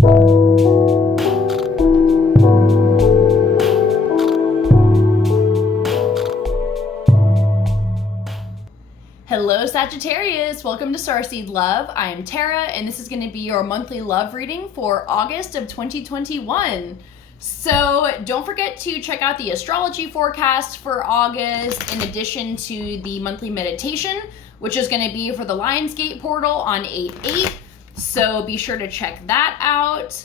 Hello Sagittarius, welcome to Starseed Love. I am Tara and this is going to be your monthly love reading for August of 2021. So don't forget to check out the astrology forecast for August in addition to the monthly meditation, which is going to be for the Lionsgate portal on 8/8. So be sure to check that out.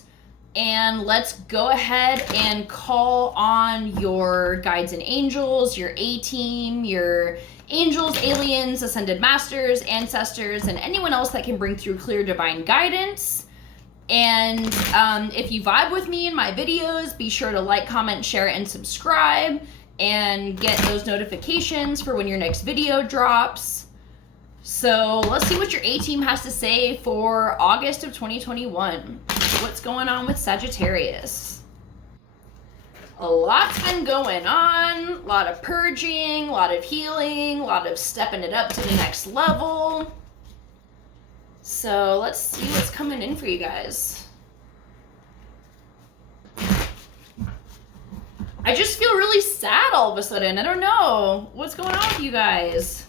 And let's go ahead and call on your guides and angels, your A-team, your angels, aliens, ascended masters, ancestors, and anyone else that can bring through clear divine guidance. And if you vibe with me in my videos, be sure to like, comment, share, and subscribe, and get those notifications for when your next video drops. So let's see what your A-team has to say for August of 2021. What's going on with Sagittarius? A lot's been going on, a lot of purging, a lot of healing, a lot of stepping it up to the next level. So let's see what's coming in for you guys. I just feel really sad all of a sudden. I don't know what's going on with you guys.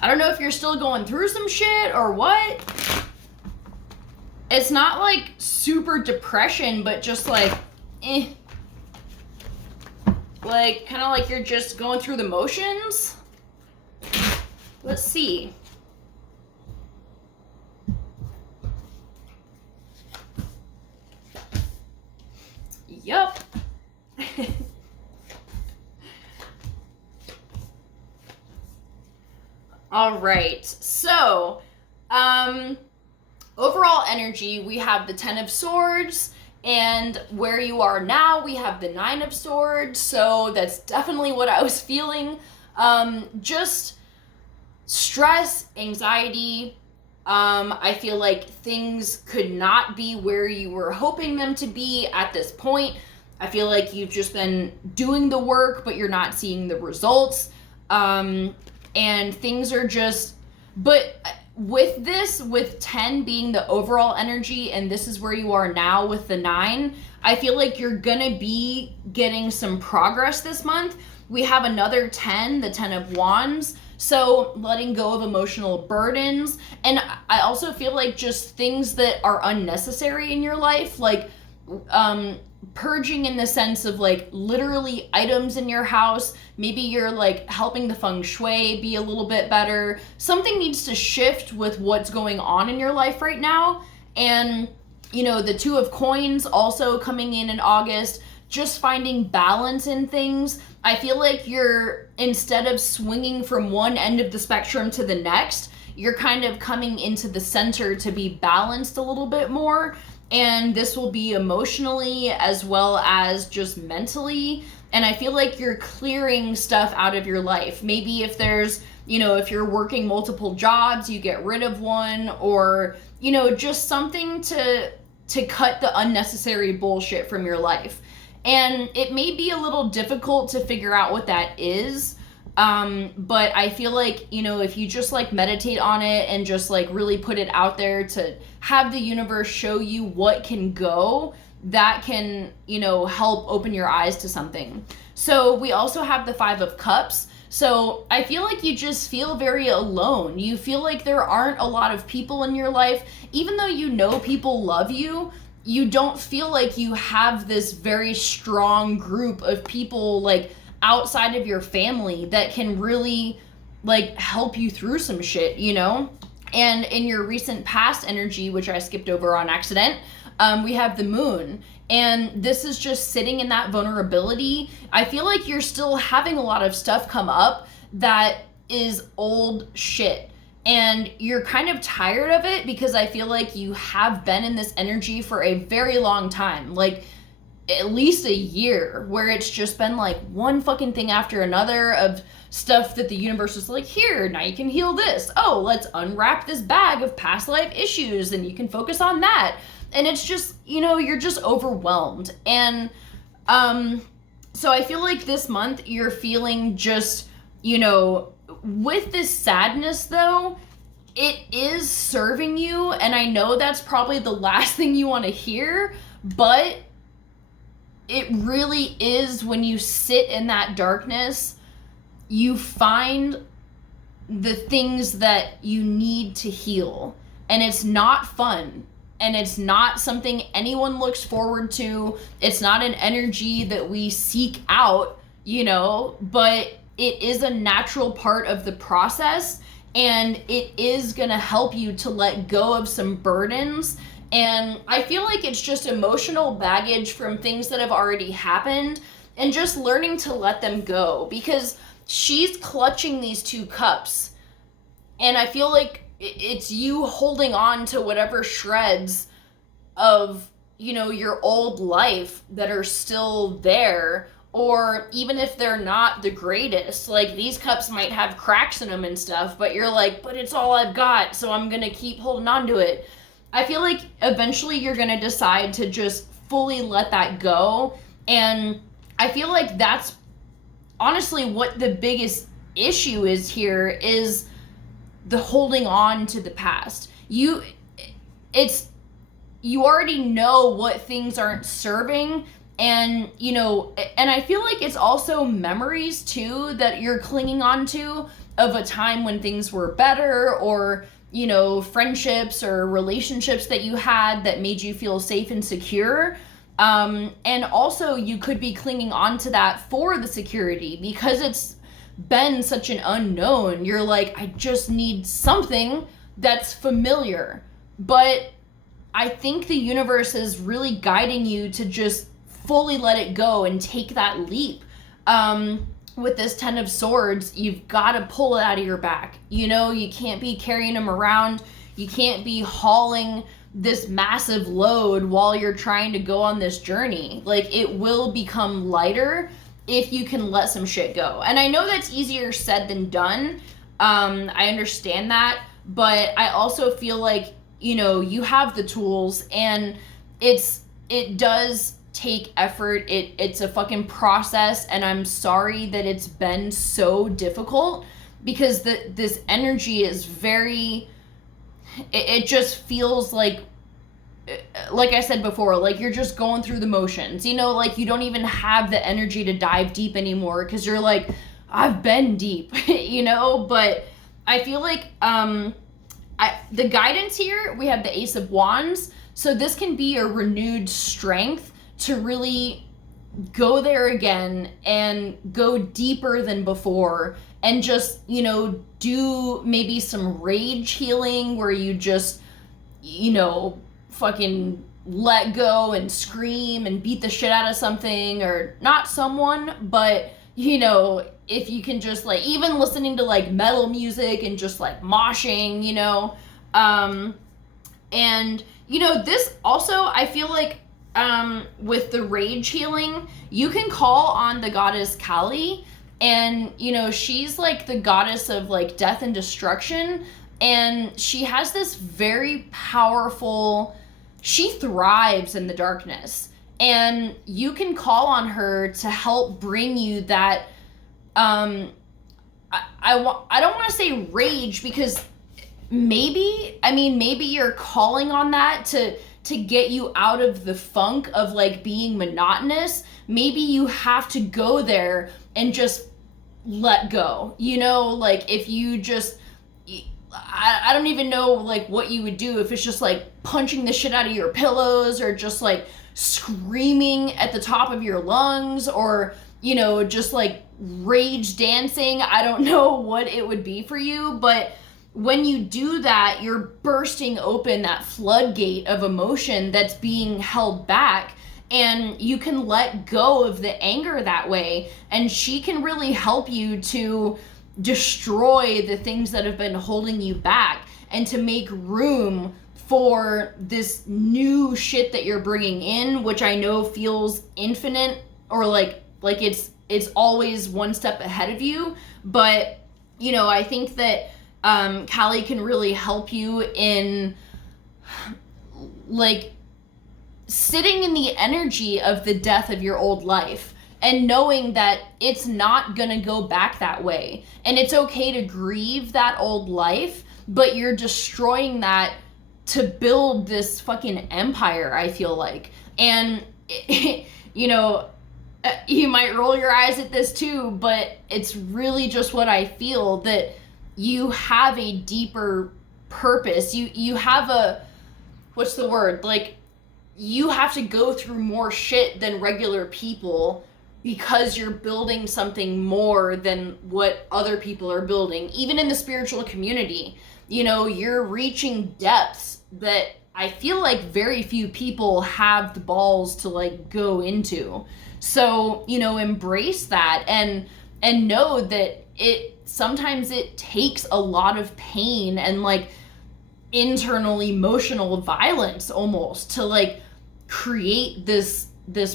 I don't know if you're still going through some shit or what. It's not like super depression, but just like, like, kind of like you're just going through the motions. Let's see. Yup. All right. So, overall energy, we have the 10 of Swords. And where you are now, we have the 9 of Swords, so that's definitely what I was feeling. Just stress, anxiety. I feel like things could not be where you were hoping them to be at this point. I feel like you've just been doing the work, but you're not seeing the results. And things are just, but with this, with 10 being the overall energy, and this is where you are now with the 9, I feel like you're gonna be getting some progress this month. We have another 10, the 10 of Wands, so letting go of emotional burdens. And I also feel like just things that are unnecessary in your life, like purging in the sense of like literally items in your house. Maybe you're like helping the feng shui be a little bit better. Something needs to shift with what's going on in your life right now. And you know, the 2 of Coins also coming in August, just finding balance in things. I feel like you're, instead of swinging from one end of the spectrum to the next, you're kind of coming into the center to be balanced a little bit more. And this will be emotionally as well as just mentally. And I feel like you're clearing stuff out of your life. Maybe if there's, you know, if you're working multiple jobs, you get rid of one, or, you know, just something to cut the unnecessary bullshit from your life. And it may be a little difficult to figure out what that is. But I feel like, you know, if you just like meditate on it and just like really put it out there to have the universe show you what can go, that can, you know, help open your eyes to something. So we also have the 5 of Cups. So I feel like you just feel very alone. You feel like there aren't a lot of people in your life. Even though you know people love you, you don't feel like you have this very strong group of people like outside of your family that can really like help you through some shit, you know? And in your recent past energy, which I skipped over on accident, we have the Moon. And this is just sitting in that vulnerability. I feel like you're still having a lot of stuff come up that is old shit. And you're kind of tired of it because I feel like you have been in this energy for a very long time. Like at least a year, where it's just been like one fucking thing after another of stuff that the universe is like, here, now you can heal this. Oh, let's unwrap this bag of past life issues and you can focus on that. And it's just, you know, you're just overwhelmed. And so I feel like this month you're feeling just, you know, with this sadness though, it is serving you, and I know that's probably the last thing you want to hear, but it really is. When you sit in that darkness, you find the things that you need to heal, and it's not fun, and it's not something anyone looks forward to. It's not an energy that we seek out, you know, but it is a natural part of the process, and it is gonna help you to let go of some burdens. And I feel like it's just emotional baggage from things that have already happened, and just learning to let them go, because she's clutching these 2 cups, and I feel like it's you holding on to whatever shreds of, you know, your old life that are still there. Or even if they're not the greatest, like these cups might have cracks in them and stuff, but you're like, but it's all I've got, so I'm gonna keep holding on to it. I feel like eventually you're gonna decide to just fully let that go. And I feel like that's honestly what the biggest issue is here, is the holding on to the past. You already know what things aren't serving, and you know, and I feel like it's also memories too that you're clinging on to, of a time when things were better, or you know, friendships or relationships that you had that made you feel safe and secure. And also you could be clinging on to that for the security, because it's been such an unknown. You're like, I just need something that's familiar. But I think the universe is really guiding you to just fully let it go and take that leap. With this 10 of Swords, you've got to pull it out of your back. You know, you can't be carrying them around. You can't be hauling this massive load while you're trying to go on this journey. Like, it will become lighter if you can let some shit go. And I know that's easier said than done. I understand that, but I also feel like, you know, you have the tools, and it does take effort. It's a fucking process, and I'm sorry that it's been so difficult, because this energy is very, it just feels like I said before, like you're just going through the motions, you know, like you don't even have the energy to dive deep anymore, because you're like, I've been deep, you know. But I feel like the guidance here, we have the Ace of Wands, so this can be a renewed strength to really go there again and go deeper than before, and just, you know, do maybe some rage healing where you just, you know, fucking let go and scream and beat the shit out of something, or not someone, but, you know, if you can just like, even listening to like metal music and just like moshing, you know. And, you know, this also, I feel like, with the rage healing, you can call on the goddess Kali, and, you know, she's like the goddess of like death and destruction, and she has this very powerful, she thrives in the darkness, and you can call on her to help bring you that, I don't want to say rage, because maybe you're calling on that to get you out of the funk of like being monotonous. Maybe you have to go there and just let go, you know, like if you just, I don't even know like what you would do, if it's just like punching the shit out of your pillows, or just like screaming at the top of your lungs, or, you know, just like rage dancing. I don't know what it would be for you, but when you do that, you're bursting open that floodgate of emotion that's being held back, and you can let go of the anger that way, and she can really help you to destroy the things that have been holding you back, and to make room for this new shit that you're bringing in, which I know feels infinite, or like it's always one step ahead of you. But, you know, I think that Kali can really help you in like sitting in the energy of the death of your old life, and knowing that it's not gonna go back that way, and it's okay to grieve that old life, but you're destroying that to build this fucking empire, I feel like. And, you know, you might roll your eyes at this too, but it's really just what I feel, that you have a deeper purpose. You have a, what's the word? Like, you have to go through more shit than regular people because you're building something more than what other people are building. Even in the spiritual community, you know, you're reaching depths that I feel like very few people have the balls to like go into. So, you know, embrace that and know that sometimes it takes a lot of pain and like internal emotional violence almost to like create this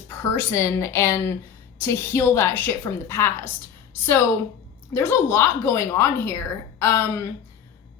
person and to heal that shit from the past. So there's a lot going on here.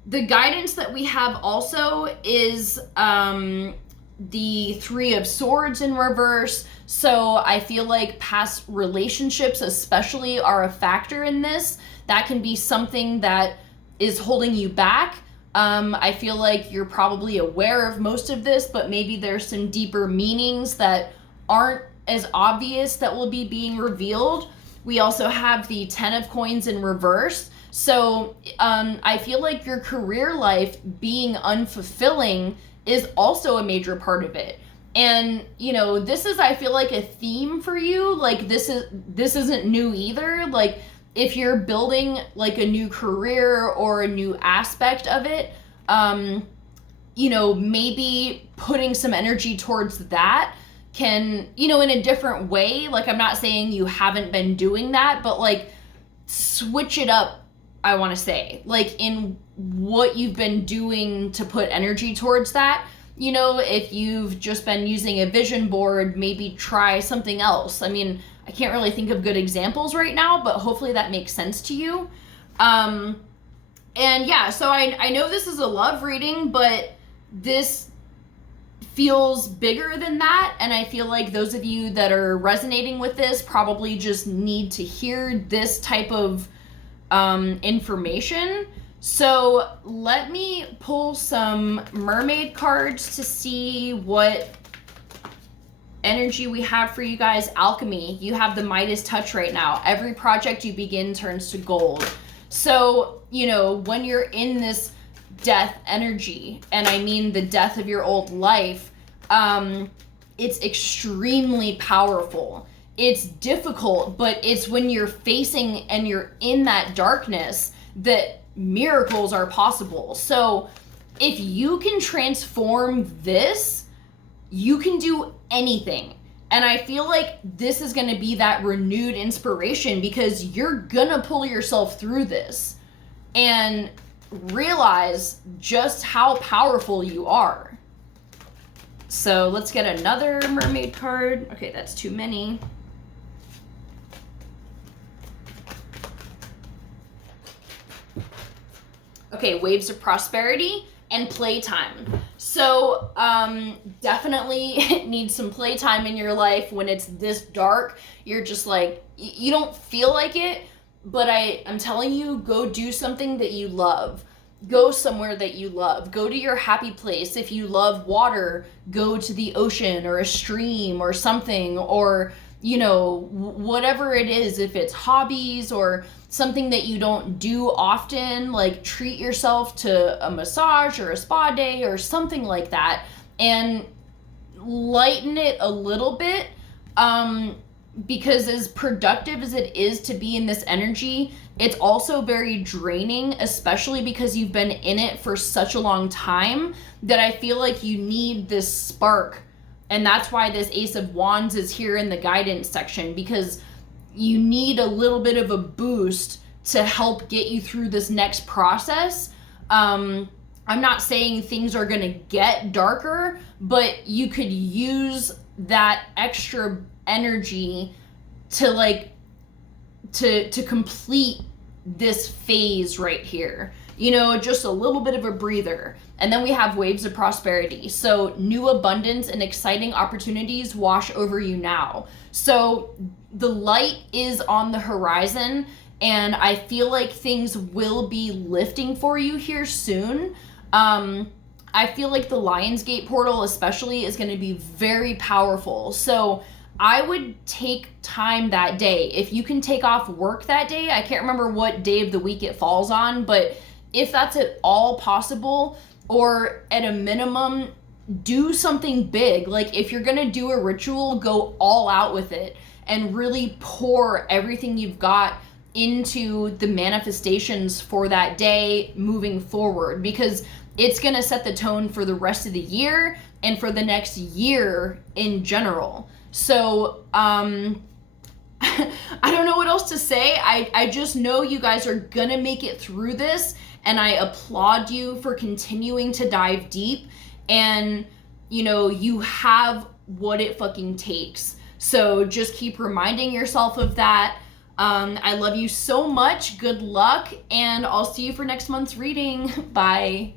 The guidance that we have also is the Three of Swords in reverse. So I feel like past relationships especially are a factor in this. That can be something that is holding you back. I feel like you're probably aware of most of this, but maybe there's some deeper meanings that aren't as obvious that will be being revealed. We also have the Ten of Coins in reverse. So I feel like your career life being unfulfilling is also a major part of it. And, you know, this is, I feel like, a theme for you. Like, this isn't new either. Like, if you're building, like, a new career or a new aspect of it, you know, maybe putting some energy towards that can, you know, in a different way. Like, I'm not saying you haven't been doing that, but, like, switch it up, I want to say. Like, in what you've been doing to put energy towards that. You know, if you've just been using a vision board, maybe try something else. I mean, I can't really think of good examples right now, but hopefully that makes sense to you. And yeah, so I know this is a love reading, but this feels bigger than that. And I feel like those of you that are resonating with this probably just need to hear this type of information. So let me pull some mermaid cards to see what energy we have for you guys. Alchemy, you have the Midas touch right now. Every project you begin turns to gold. So, you know, when you're in this death energy, and I mean the death of your old life, it's extremely powerful. It's difficult, but it's when you're facing and you're in that darkness that miracles are possible. So if you can transform this, you can do anything. And I feel like this is going to be that renewed inspiration, because you're going to pull yourself through this and realize just how powerful you are. So let's get another mermaid card. Okay, that's too many. Okay, Waves of Prosperity and playtime. So definitely need some playtime in your life when it's this dark. You're just like, you don't feel like it, but I'm telling you, go do something that you love. Go somewhere that you love. Go to your happy place. If you love water, go to the ocean or a stream or something, or, you know, whatever it is. If it's hobbies or something that you don't do often, like treat yourself to a massage or a spa day or something like that, and lighten it a little bit, because as productive as it is to be in this energy, it's also very draining, especially because you've been in it for such a long time, that I feel like you need this spark. And that's why this Ace of Wands is here in the guidance section, because you need a little bit of a boost to help get you through this next process. I'm not saying things are gonna get darker, but you could use that extra energy to like to complete this phase right here. You know, just a little bit of a breather. And then we have Waves of Prosperity. So new abundance and exciting opportunities wash over you now. So the light is on the horizon, and I feel like things will be lifting for you here soon. I feel like the Lionsgate portal especially is going to be very powerful. So I would take time that day. If you can take off work that day, I can't remember what day of the week it falls on, but if that's at all possible, or at a minimum, do something big. Like if you're going to do a ritual, go all out with it and really pour everything you've got into the manifestations for that day moving forward, because it's going to set the tone for the rest of the year and for the next year in general. So, I don't know what else to say. I just know you guys are going to make it through this, and I applaud you for continuing to dive deep, and, you know, you have what it fucking takes. So just keep reminding yourself of that. I love you so much. Good luck, and I'll see you for next month's reading. Bye.